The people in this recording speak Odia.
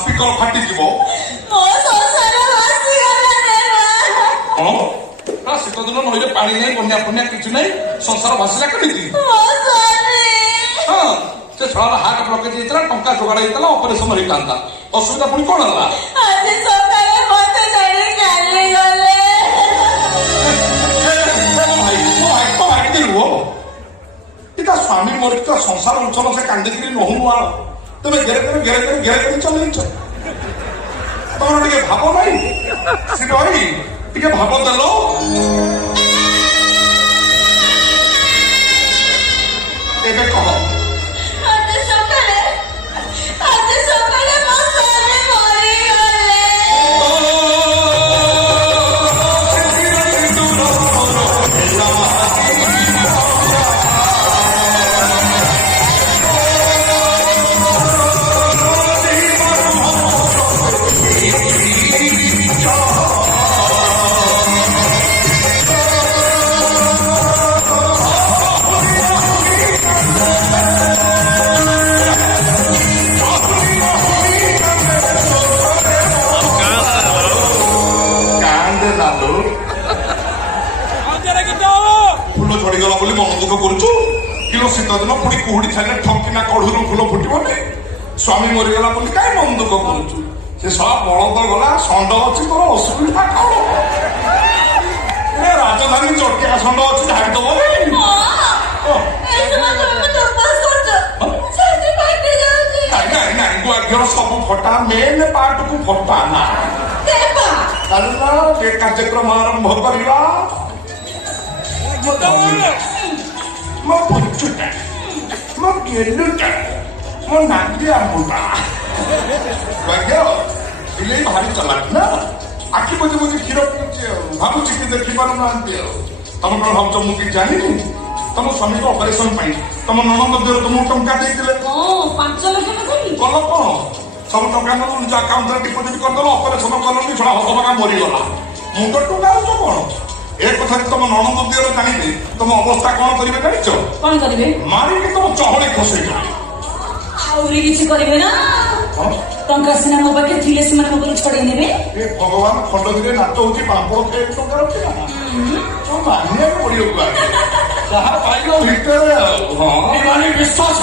ସ୍ପିକର ଫାଟିଯିବ। ହଁ ଶୀତ ଦିନ ନଈରେ ପାଣି ନାହିଁ, ବନ୍ୟା ଫନ୍ୟା କିଛି ନାହିଁ, ସଂସାର ଭାସିଲା କେମିତି? ହଁ ସେ ଛଡା ହାର୍ଟ ବ୍ଲକେଜ ହେଇଥିଲା, ଟଙ୍କା ଯୋଗାଡ଼ ହେଇଥିଲା, ଅପରେସନ ହେଇଥାନ୍ତା। ଅସୁବିଧା ପୁଣି କଣ ହେଲା? ସ୍ୱାମୀ ମରିତ ସଂସାର ଉଚ୍ଚଲ ସେ କାନ୍ଦିକିରି ନହୁନୁ ଆଳ ତମେ ଘେରେ ଚଲେଇଛ। ତମର ଟିକେ ଭାବ ନାହିଁ ସେ ଭାଇ ଟିକେ ଭାବ ଦେଲ। ଏବେ କହ ଫୁଲ ଝଡ଼ିଗଲା ବୋଲି ମନ ଦୁଃଖ କରୁଛୁ କିଲୋ? ଶୀତ ଦିନ ପୁଣି କୁହୁଡି ଛାଡ଼ିଲେ ଠକିନା କଢୁରୁ ଫୁଲ ଫୁଟିବନି? ସ୍ୱାମୀ ମରିଗଲା ବୋଲି କାହିଁ ମନ ଦୁଃଖ କରୁଛୁ? ସେ ସଳା ବଳଦ ଗଲା, ଷଣ୍ଢ ଅଛି, ତୋର ଅସୁବିଧା କଣ? ରାଜଧାନୀ ଚଟିଆ ଷଣ୍ଢ ଅଛି, ଝାଡ଼ିଦବ ନାଇଁ ଗୁଆଘର ସବୁ ଫଟା, ମେନ୍ ପାର୍ଟକୁ ଫଟା ନା। ଚାଲୁନା ଏ କାର୍ଯ୍ୟକ୍ରମ ଆରମ୍ଭ କରିବା। ମୋ ପୁଚୁଟା, ମୋ ଗେଲୁଟା, ମୋ ନାତି ଆମ୍ବୁଟା ବିଲେଇ ଭାରି ଚଲାକ ନା। ଆଖି ବୁଝି ବୁଝି କ୍ଷୀର ପିଉଛି ଆଉ ଭାବୁଛି କି ଦେଖିପାରୁନାହାନ୍ତି ଆଉ। ତମେ କଣ ଭାବୁଛ ମୁଁ କିଛି ଜାଣିନି? ତମ ସ୍ୱାମୀଙ୍କ ଅପରେସନ ପାଇଁ ତମ ନଣନ୍ଦ ଦେହରେ ତମକୁ ଟଙ୍କା ଦେଇଥିଲେ। 5 ଲକ୍ଷ ଟଙ୍କା କଲ କଣ? ସବୁ ଟଙ୍କା ନିଜ ଆକାଉଣ୍ଟରେ ଡିପୋଜିଟ କରିଦେଲ, ଅପରେସନ କଲନି, ଛଡ଼ା ହତବାକା ମରିଗଲା। ମୁଣ୍ଡ ଟୁଙ୍ଗାଉଛ କଣ? ଏ କଥା ତମ ନଣନ୍ଦ ଦେହରେ ଜାଣିବେ ତମ ଅବସ୍ଥା କଣ କରିବେ ଜାଣିଛ? କଣ କରିବେ? ମାରିକି ତମ ଚହଳି ଖସେଇଦେବେ। ଆହୁରି କିଛି କରିବେ ନା? ଟଙ୍କା ସିନା ମୋ ପାଖରେ ଥିଲେ ସେମାନେ ମୋ ପାଖରୁ ଛଡେଇ ନେବେ। ଏ ଭଗବାନ ଖଣ୍ଡଗିରିରେ ନାଚ ହଉଛି, ପାମ୍ପଡ଼ ଖାଇବାକୁ ଟଙ୍କା ରଖିଲା ମାନିବାକୁ ପଡିବ। ଯାହା ପାଇଲ ଭିତରେ ଆଉ ବିଶ୍ୱାସ